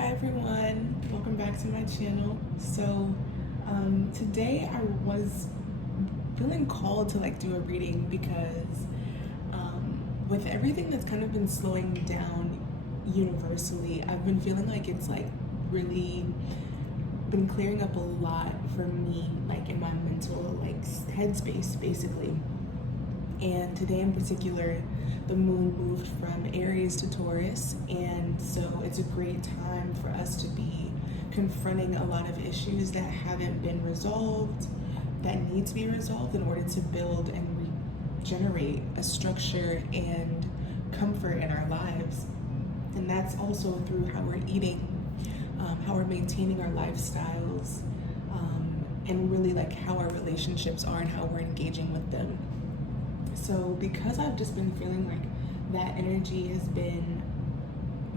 Hi everyone, welcome back to my channel. So today I was feeling called to do a reading because with everything that's kind of been slowing down universally, I've been feeling like it's really been clearing up a lot for me, in my mental headspace basically. And today in particular, the moon moved from Aries to Taurus, and so it's a great time for us to be confronting a lot of issues that haven't been resolved, that need to be resolved in order to build and regenerate a structure and comfort in our lives. And that's also through how we're eating, how we're maintaining our lifestyles, and really how our relationships are and how we're engaging with them. So because I've just been feeling that energy has been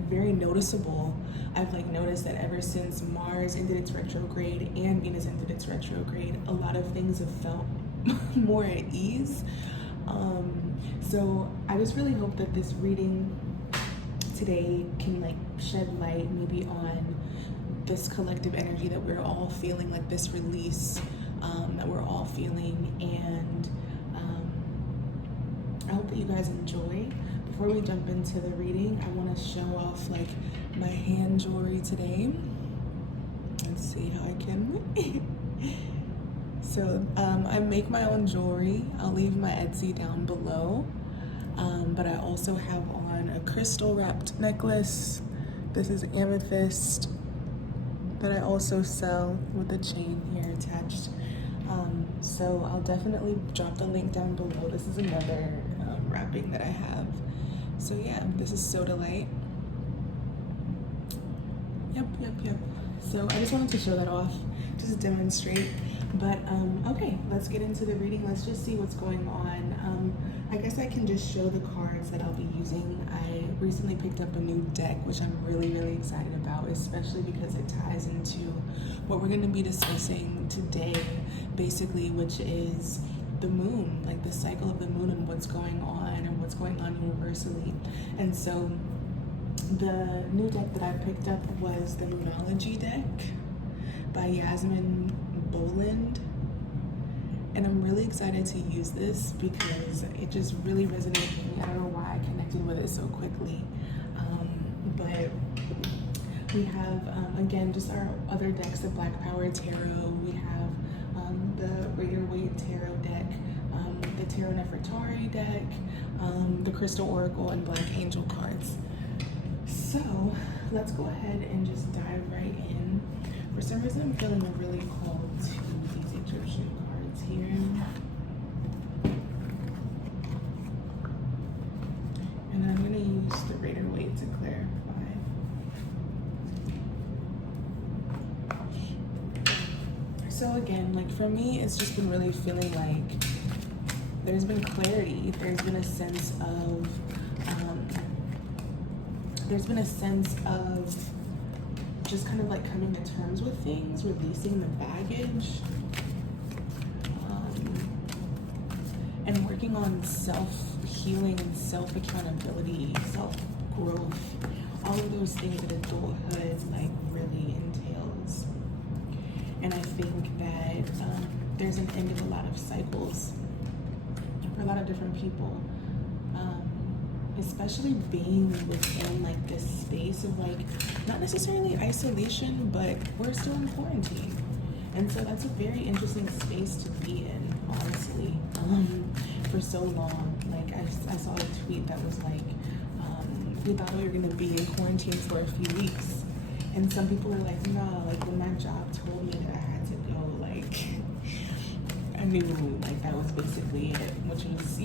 very noticeable, I've noticed that ever since Mars ended its retrograde and Venus ended its retrograde, a lot of things have felt more at ease. So I just really hope that this reading today can shed light maybe on this collective energy that we're all feeling, this release that we're all feeling, and I hope that you guys enjoy. Before we jump into the reading, I want to show off my hand jewelry today. Let's see how I can. So I make my own jewelry. I'll leave my Etsy down below. But I also have on a crystal wrapped necklace. This is amethyst that I also sell with a chain here attached. So I'll definitely drop the link down below. This is another wrapping that I have. So yeah, this is Sodalite. Yep. So I just wanted to show that off, just demonstrate. But okay, let's get into the reading. Let's just see what's going on. I guess I can just show the cards that I'll be using. I recently picked up a new deck, which I'm really excited about, especially because it ties into what we're going to be discussing today, basically, which is the moon, the cycle of the moon and what's going on universally. And so the new deck that I picked up was the Moonology deck by Yasmin Boland, and I'm really excited to use this because it just really resonated with me. I don't know why I connected with it so quickly, but we have again just our other decks, the Black Power Tarot. We have the Rider-Waite Tarot deck, the Tarot Nefertari deck, the Crystal Oracle, and Black Angel cards. So let's go ahead and just dive right in. For some reason, I'm feeling really called to these Egyptian cards here. And I'm going to use the Rider-Waite to clarify. So again, for me, it's just been really feeling there's been clarity. There's been a sense of just kind of coming to terms with things, releasing the baggage, and working on self-healing and self-accountability, self-growth, all of those things that adulthood really entails. And I think that there's an end of a lot of cycles for a lot of different people, especially being within this space of not necessarily isolation, but we're still in quarantine. And so that's a very interesting space to be in, honestly. For so long, I saw a tweet that was we thought we were going to be in quarantine for a few weeks. And some people are no, when my job told me that I had to go, I knew that was basically it, which was,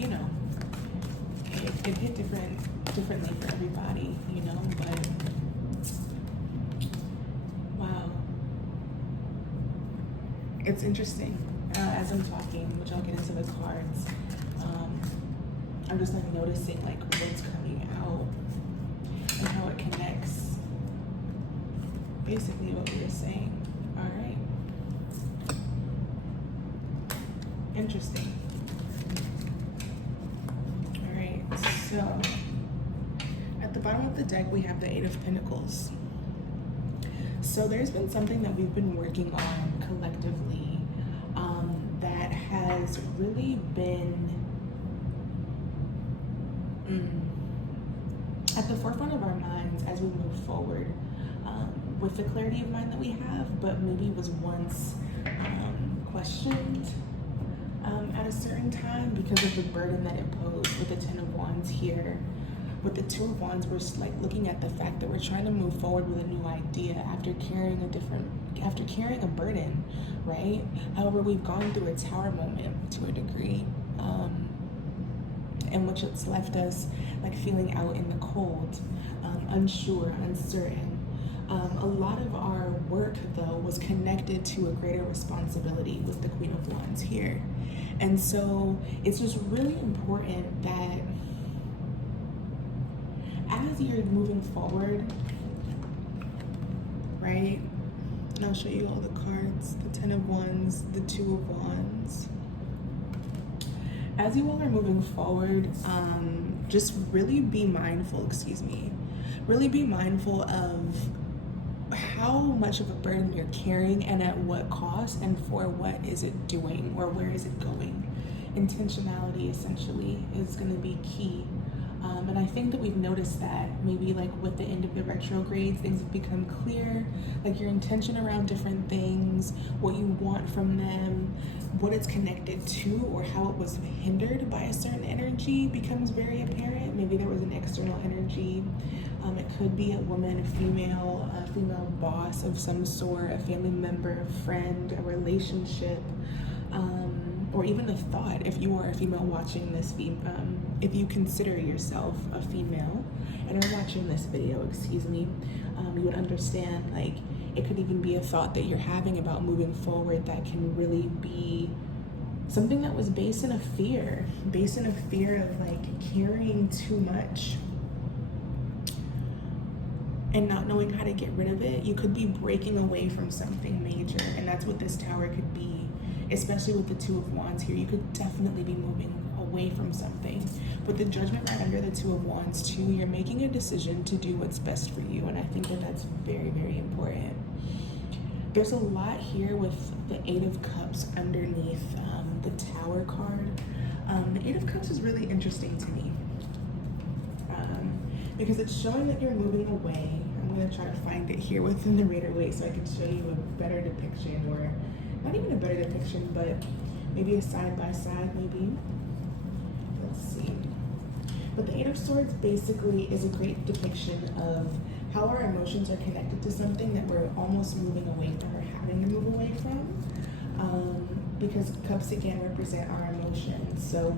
it hit differently for everybody, but wow. It's interesting. As I'm talking, which I'll get into the cards, I'm just noticing what's coming out and how it connects. Basically what we were saying. All right. Interesting. All right. So at the bottom of the deck, we have the Eight of Pentacles. So there's been something that we've been working on collectively that has really been at the forefront of our minds as we move forward with the clarity of mind that we have, but maybe was once questioned at a certain time because of the burden that it posed with the Ten of Wands here. With the Two of Wands, we're like looking at the fact that we're trying to move forward with a new idea after carrying a burden, right? However, we've gone through a tower moment to a degree, in which it's left us like feeling out in the cold, unsure, uncertain. A lot of our work, though, was connected to a greater responsibility with the Queen of Wands here. And so it's just really important that as you're moving forward, right? And I'll show you all the cards, the Ten of Wands, the Two of Wands. As you all are moving forward, just really be mindful, really be mindful of how much of a burden you're carrying and at what cost and for what is it doing or where is it going. Intentionality essentially is going to be key. And I think that we've noticed that maybe like with the end of the retrogrades, things have become clear, like your intention around different things, what you want from them, what it's connected to, or how it was hindered by a certain energy becomes very apparent. Maybe there was an external energy. It could be a woman, a female boss of some sort, a family member, a friend, a relationship, or even a thought. If you are a female watching this, if you consider yourself a female and are watching this video, you would understand, like, it could even be a thought that you're having about moving forward that can really be something that was based in a fear of like carrying too much and not knowing how to get rid of it. You could be breaking away from something major, and that's what this tower could be, especially with the Two of Wands here. You could definitely be moving away from something. With the Judgment right under the Two of Wands too, you're making a decision to do what's best for you, and I think that that's very, very important. There's a lot here with the Eight of Cups underneath the Tower card. The Eight of Cups is really interesting to me because it's showing that you're moving away. I'm going to try to find it here within the Rider-Waite so I can show you a better depiction, or not even a better depiction, but maybe a side-by-side maybe. Let's see. But the Eight of Swords basically is a great depiction of how our emotions are connected to something that we're almost moving away from or having to move away from. Because cups again represent our emotions. So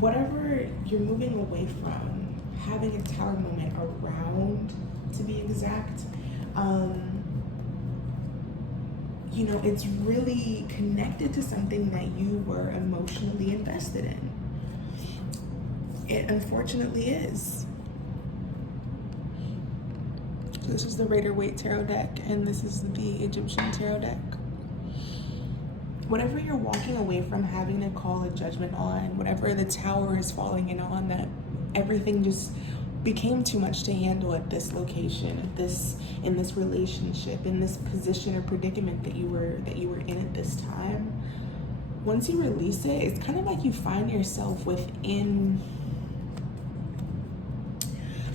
whatever you're moving away from, having a tower moment around, to be exact, it's really connected to something that you were emotionally invested in. It unfortunately is. This is the Rider-Waite tarot deck, and this is the Egyptian tarot deck. Whatever you're walking away from, having to call a judgment on, whatever the tower is falling in on, that everything just became too much to handle at this location, in this relationship, in this position or predicament that you were in at this time. Once you release it, it's kind of like you find yourself within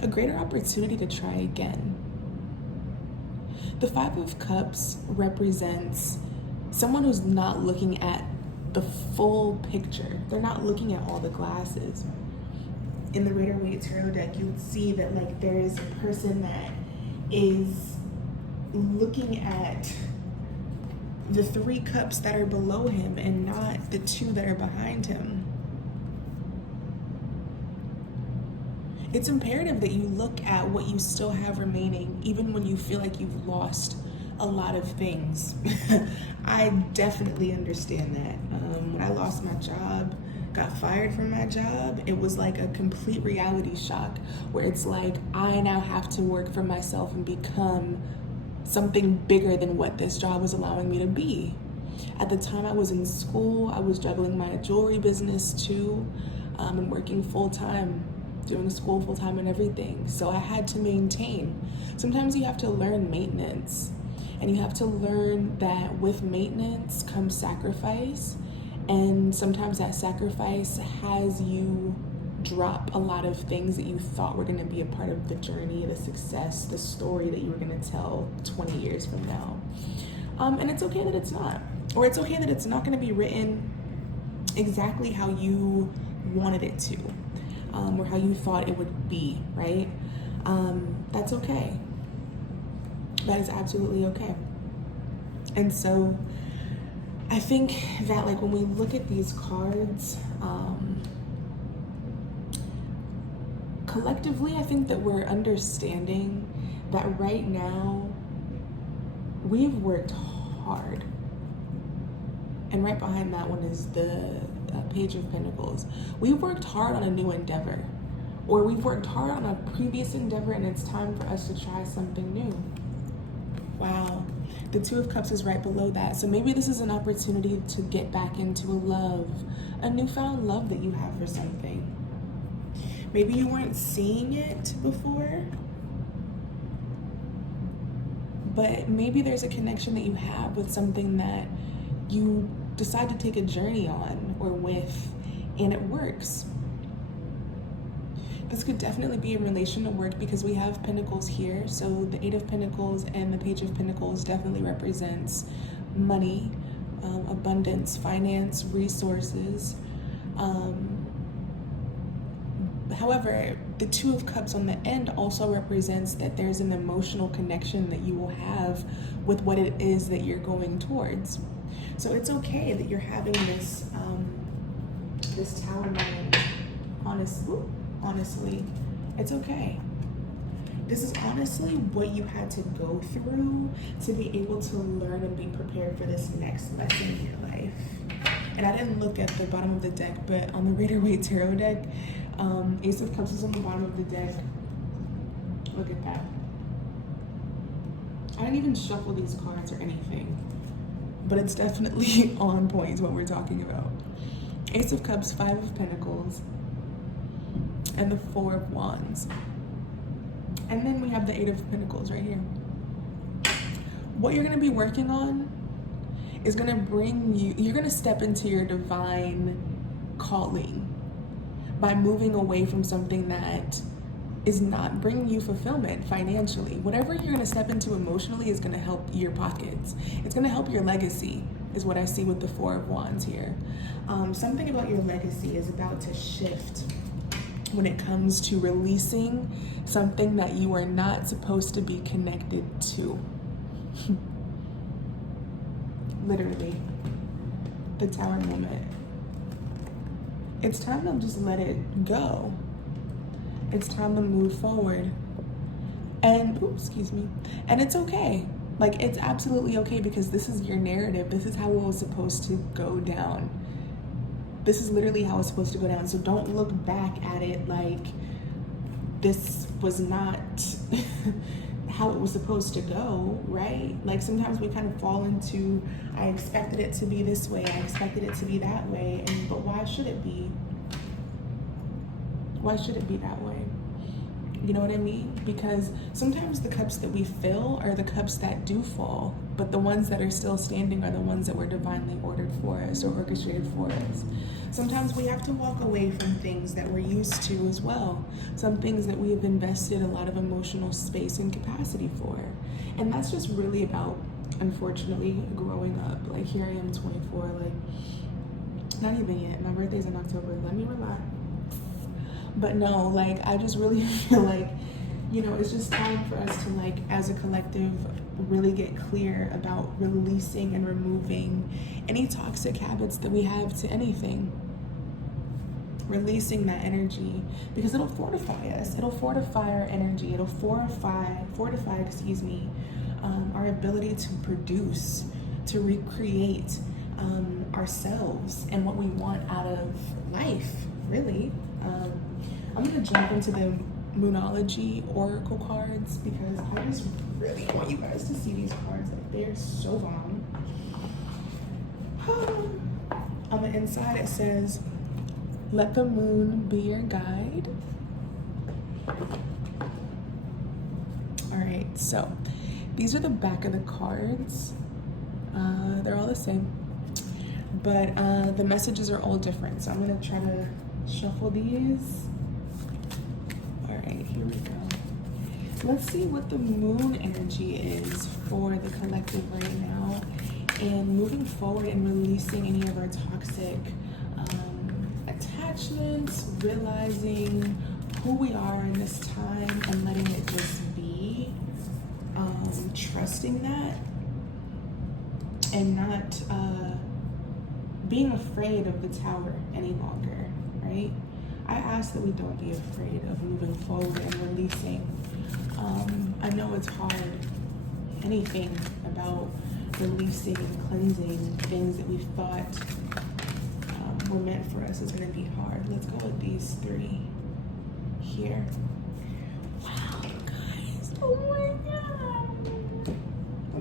a greater opportunity to try again. The Five of Cups represents someone who's not looking at the full picture. They're not looking at all the glasses. In the Rider-Waite tarot deck, you would see that like there is a person that is looking at the three cups that are below him and not the two that are behind him. It's imperative that you look at what you still have remaining, even when you feel like you've lost a lot of things. I definitely understand that. When I lost my job, got fired from my job, it was like a complete reality shock where it's like I now have to work for myself and become something bigger than what this job was allowing me to be. At the time I was in school, I was juggling my jewelry business too, and working full time. doing school full time and everything. So I had to maintain. Sometimes you have to learn maintenance, and you have to learn that with maintenance comes sacrifice. And sometimes that sacrifice has you drop a lot of things that you thought were going to be a part of the journey, the success, the story that you were going to tell 20 years from now. And it's okay that it's not. Or it's okay that it's not going to be written exactly how you wanted it to, or how you thought it would be, right? That's okay. That is absolutely okay. And so I think that, like, when we look at these cards, collectively, I think that we're understanding that right now we've worked hard. And right behind that one is the Page of Pentacles. We've worked hard on a new endeavor, or we've worked hard on a previous endeavor, and it's time for us to try something new. Wow. The Two of Cups is right below that. So maybe this is an opportunity to get back into a love, a newfound love that you have for something. Maybe you weren't seeing it before, but maybe there's a connection that you have with something that you decide to take a journey on or with, and it works. This could definitely be in relation to work, because we have Pentacles here. So the Eight of Pentacles and the Page of Pentacles definitely represents money, abundance, finance, resources. However, the Two of Cups on the end also represents that there's an emotional connection that you will have with what it is that you're going towards. So it's okay that you're having this this Tower moment. Honestly, it's okay. This is honestly what you had to go through to be able to learn and be prepared for this next lesson in your life. And I didn't look at the bottom of the deck, but on the Rider-Waite Tarot deck, Ace of Cups is on the bottom of the deck. Look at that. I didn't even shuffle these cards or anything, but it's definitely on point is what we're talking about. Ace of Cups, Five of Pentacles, and the Four of Wands. And then we have the Eight of Pentacles right here. What you're gonna be working on is gonna bring you, you're gonna step into your divine calling by moving away from something that is not bringing you fulfillment financially. Whatever you're gonna step into emotionally is gonna help your pockets. It's gonna help your legacy, is what I see with the Four of Wands here. Something about your legacy is about to shift when it comes to releasing something that you are not supposed to be connected to. Literally, the Tower moment. It's time to just let it go. It's time to move forward. And, and it's okay. Like, it's absolutely okay, because this is your narrative. This is how it was supposed to go down. This is literally how it's supposed to go down. So don't look back at it like this was not how it was supposed to go, right? Like, sometimes we kind of fall into, I expected it to be this way, I expected it to be that way, but why should it be? Why should it be that way? You know what I mean? Because sometimes the cups that we fill are the cups that do fall, but the ones that are still standing are the ones that were divinely ordered for us or orchestrated for us. Sometimes we have to walk away from things that we're used to as well. Some things that we have invested a lot of emotional space and capacity for. And that's just really about, unfortunately, growing up. Like, here I am, 24, like, not even yet. My birthday's in October. Let me relax. But no, like, I just really feel like, you know, it's just time for us to, like, as a collective, really get clear about releasing and removing any toxic habits that we have to anything. Releasing that energy, because it'll fortify us. It'll fortify our energy. It'll fortify, our ability to produce, to recreate ourselves and what we want out of life, really. I'm gonna jump into the Moonology Oracle cards, because I just really want you guys to see these cards. Like, they're so bomb. On the inside it says, let the moon be your guide. All right, so these are the back of the cards. They're all the same, but the messages are all different. So I'm gonna try to shuffle these. All right, here we go. Let's see what the moon energy is for the collective right now, and moving forward and releasing any of our toxic attachments, realizing who we are in this time and letting it just be, trusting that, and not being afraid of the tower any longer, right? I ask that we don't be afraid of moving forward and releasing. I know it's hard. Anything about releasing and cleansing things that we thought were meant for us is going to be hard. Let's go with these three here. Wow, guys. Oh my God.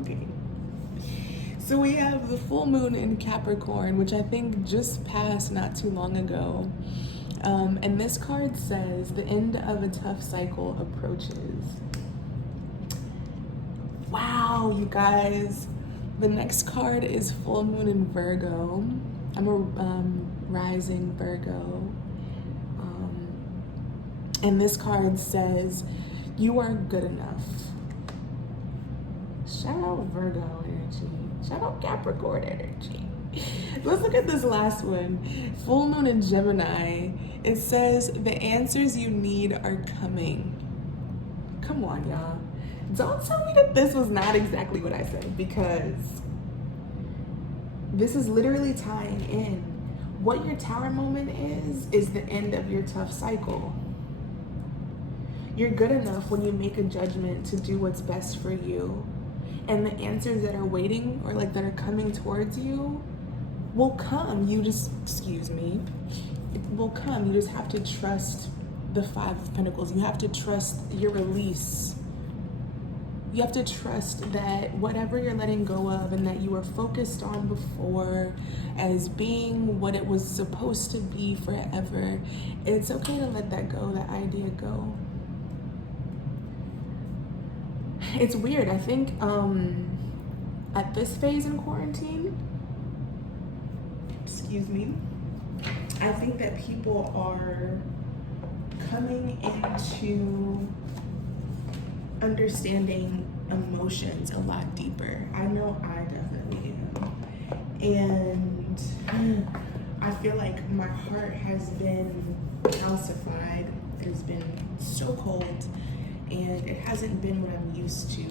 Okay. So we have the full moon in Capricorn, which I think just passed not too long ago. And this card says the end of a tough cycle approaches. Wow, you guys. The next card is full moon in Virgo. I'm a rising Virgo. And this card says, you are good enough. Shout out Virgo energy. Shout out Capricorn energy. Let's look at this last one. Full moon in Gemini. It says, the answers you need are coming. Come on, y'all. Don't tell me that this was not exactly what I said, because this is literally tying in. What your tower moment is the end of your tough cycle. You're good enough when you make a judgment to do what's best for you. And the answers that are waiting, or like that are coming towards you, will come. You just, excuse me, it will come. You just have to trust the Five of Pentacles. You have to trust your release. You have to trust that whatever you're letting go of and that you were focused on before as being what it was supposed to be forever, it's okay to let that go, that idea go. It's weird. I think at this phase in quarantine, excuse me, I think that people are coming into understanding emotions a lot deeper. I know I definitely am. And I feel like my heart has been calcified. It has been so cold, and it hasn't been what I'm used to.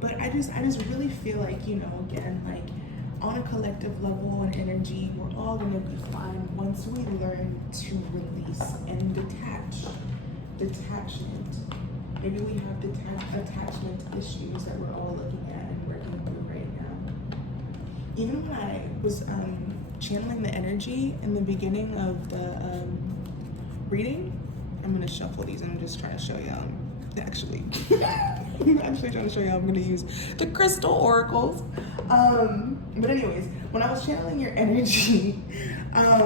But I just really feel like, you know, again, like on a collective level and energy, we're all gonna be fine once we learn to release and detach. Detachment. Maybe we have attachment issues that we're all looking at and working through right now. Even when I was channeling the energy in the beginning of the reading, I'm gonna shuffle these. I'm just trying to show y'all. Actually, I'm actually trying to show y'all. I'm gonna use the crystal oracles. But anyways, when I was channeling your energy, I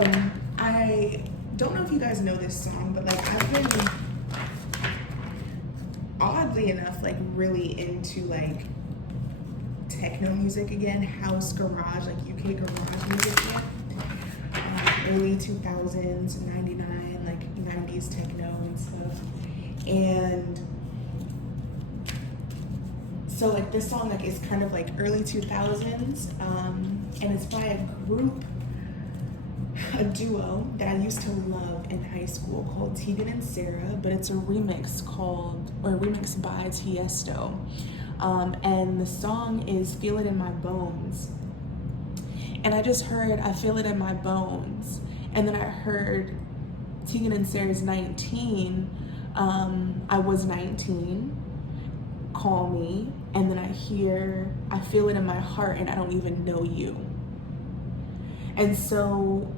don't know if you guys know this song, but like I've been oddly enough like really into like techno music again, house, garage, like UK garage music again. Early 2000s, 99, like 90s techno and stuff. And so like this song like is kind of like early 2000s, and it's by a group, a duo that I used to love in high school called Tegan and Sarah, but it's a remix by Tiesto. And the song is Feel It in My Bones. And I just heard I Feel It in My Bones. And then I heard Tegan and Sarah's 19, I was 19, Call Me. And then I hear I Feel It in My Heart and I Don't Even Know You. And so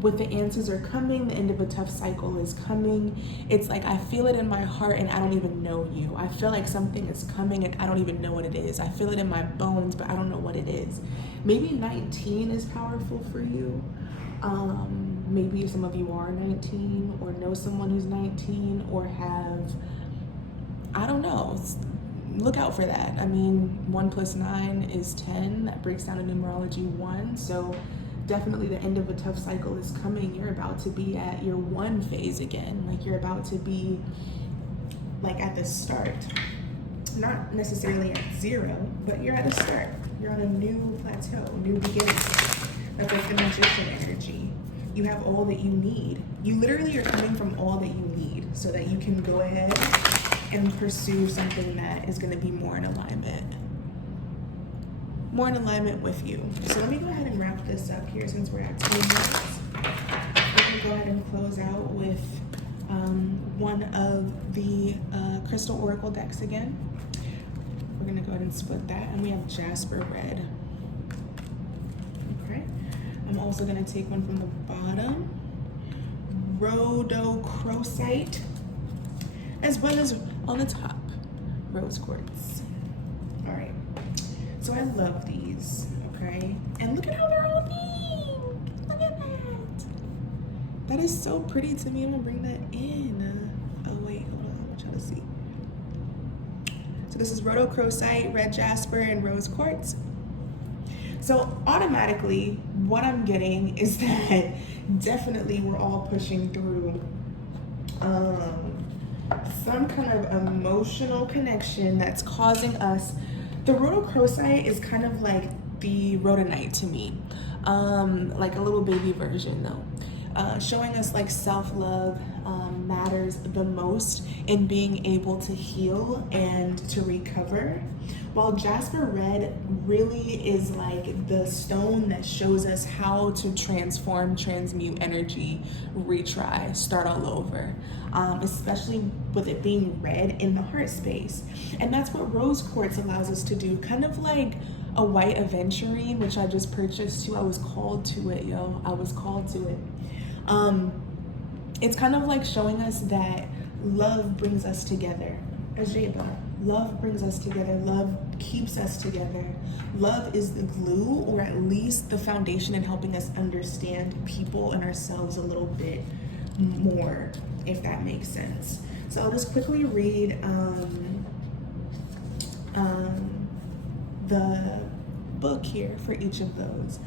with the answers are coming, the end of a tough cycle is coming. It's like I feel it in my heart and I don't even know you. I feel like something is coming and I don't even know what it is. I feel it in my bones, but I don't know what it is. Maybe 19 is powerful for you. maybe some of you are 19 or know someone who's 19 or have, I don't know, look out for that. I mean, 1 + 9 is 10. That breaks down to numerology 1. So definitely the end of a tough cycle is coming. You're about to be at your 1 phase again. Like you're about to be like at the start. Not necessarily at 0, but you're at the start. You're on a new plateau, new beginning. That's like the magician energy. You have all that you need. You literally are coming from all that you need so that you can go ahead and pursue something that is going to be more in alignment. More in alignment with you. So let me go ahead and wrap this up here since we're at 2 minutes. We can go ahead and close out with one of the crystal oracle decks again. We're going to go ahead and split that, and we have Jasper Red. Okay. I'm also going to take one from the bottom, rhodochrosite, as well as on the top, rose quartz. All right. So I love these, okay? And look at how they're all pink. Look at that. That is so pretty to me. I'm gonna bring that in. Oh wait, hold on, I'm trying to see. So this is rhodochrosite, red jasper, and rose quartz. So automatically, what I'm getting is that definitely we're all pushing through some kind of emotional connection that's causing us. The rhodochrosite is kind of like the rhodonite to me, like a little baby version though, showing us like self-love matters the most in being able to heal and to recover, while Jasper Red really is like the stone that shows us how to transform, transmute energy, retry, start all over, especially with it being red in the heart space. And that's what rose quartz allows us to do, kind of like a white aventurine, which I just purchased too. I was called to it, yo. I was called to it. It's kind of like showing us that love brings us together. Aijeba. Love brings us together. Love keeps us together. Love is the glue, or at least the foundation in helping us understand people and ourselves a little bit more, if that makes sense. So I'll just quickly read the book here for each of those.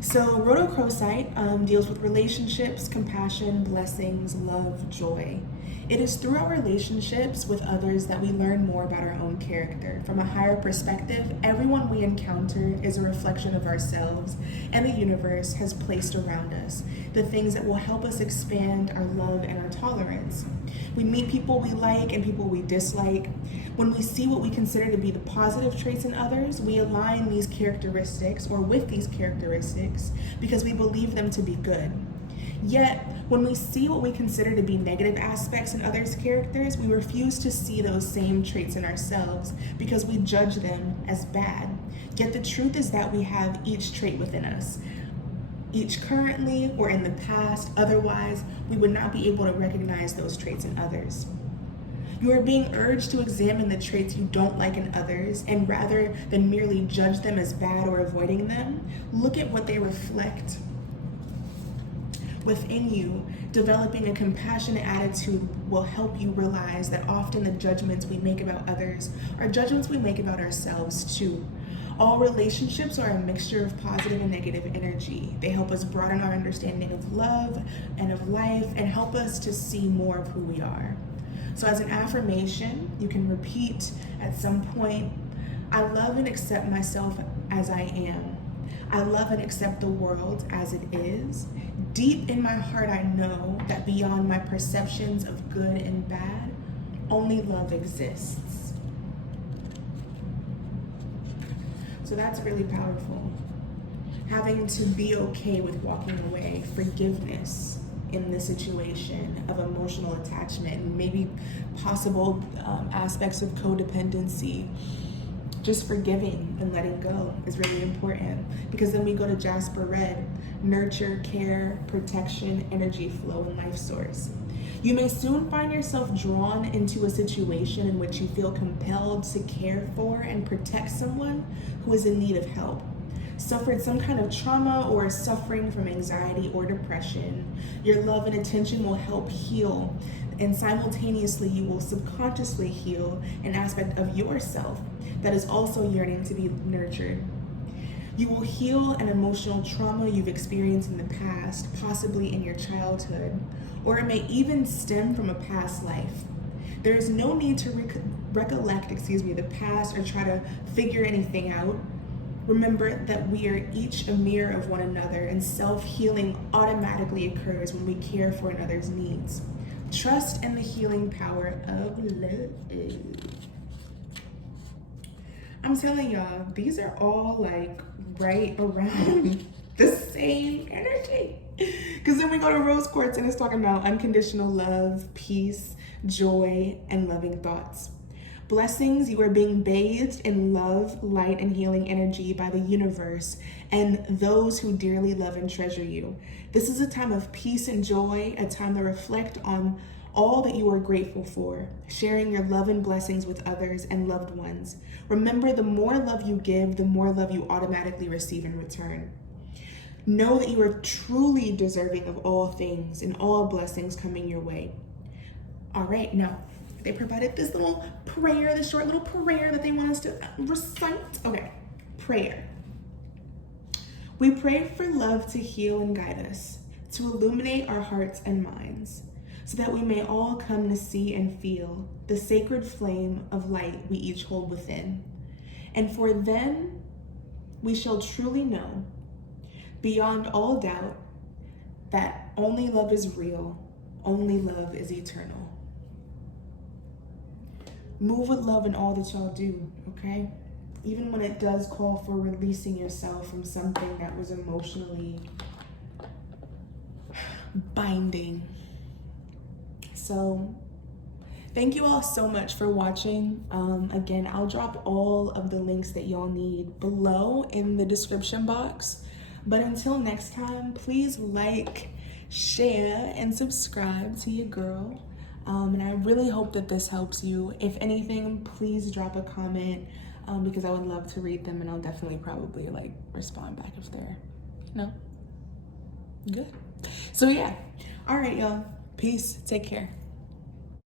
So rhodochrosite deals with relationships, compassion, blessings, love, joy. It is through our relationships with others that we learn more about our own character. From a higher perspective, everyone we encounter is a reflection of ourselves and the universe has placed around us, the things that will help us expand our love and our tolerance. We meet people we like and people we dislike. When we see what we consider to be the positive traits in others, we align these characteristics or with these characteristics because we believe them to be good. Yet, when we see what we consider to be negative aspects in others' characters, we refuse to see those same traits in ourselves because we judge them as bad. Yet the truth is that we have each trait within us, each currently or in the past. Otherwise, we would not be able to recognize those traits in others. You are being urged to examine the traits you don't like in others, and rather than merely judge them as bad or avoiding them, look at what they reflect within you. Developing a compassionate attitude will help you realize that often the judgments we make about others are judgments we make about ourselves too. All relationships are a mixture of positive and negative energy. They help us broaden our understanding of love and of life and help us to see more of who we are. So as an affirmation, you can repeat at some point, I love and accept myself as I am. I love and accept the world as it is. Deep in my heart, I know that beyond my perceptions of good and bad, only love exists. So that's really powerful. Having to be okay with walking away, forgiveness in this situation of emotional attachment, and maybe possible aspects of codependency. Just forgiving and letting go is really important, because then we go to Jasper Red, nurture, care, protection, energy flow, and life source. You may soon find yourself drawn into a situation in which you feel compelled to care for and protect someone who is in need of help. suffered some kind of trauma or suffering from anxiety or depression, your love and attention will help heal. And simultaneously, you will subconsciously heal an aspect of yourself that is also yearning to be nurtured. You will heal an emotional trauma you've experienced in the past, possibly in your childhood, or it may even stem from a past life. There is no need to recollect the past or try to figure anything out. Remember that we are each a mirror of one another, and self-healing automatically occurs when we care for another's needs. Trust in the healing power of love. I'm telling y'all, these are all like right around the same energy. Because then we go to rose quartz and it's talking about unconditional love, peace, joy, and loving thoughts. Blessings, you are being bathed in love, light, and healing energy by the universe and those who dearly love and treasure you. This is a time of peace and joy, a time to reflect on all that you are grateful for, sharing your love and blessings with others and loved ones. Remember, the more love you give, the more love you automatically receive in return. Know that you are truly deserving of all things and all blessings coming your way. All right, now, they provided this little prayer, this short little prayer that they want us to recite. Okay, prayer. We pray for love to heal and guide us, to illuminate our hearts and minds, so that we may all come to see and feel the sacred flame of light we each hold within. And for then we shall truly know, beyond all doubt, that only love is real, only love is eternal. Move with love in all that y'all do, okay? Even when it does call for releasing yourself from something that was emotionally binding. So thank you all so much for watching. Again, I'll drop all of the links that y'all need below in the description box. But until next time, please like, share, and subscribe to your girl. And I really hope that this helps you. If anything, please drop a comment because I would love to read them, and I'll definitely probably like respond back if they're, good. So yeah. All right, y'all. Peace. Take care.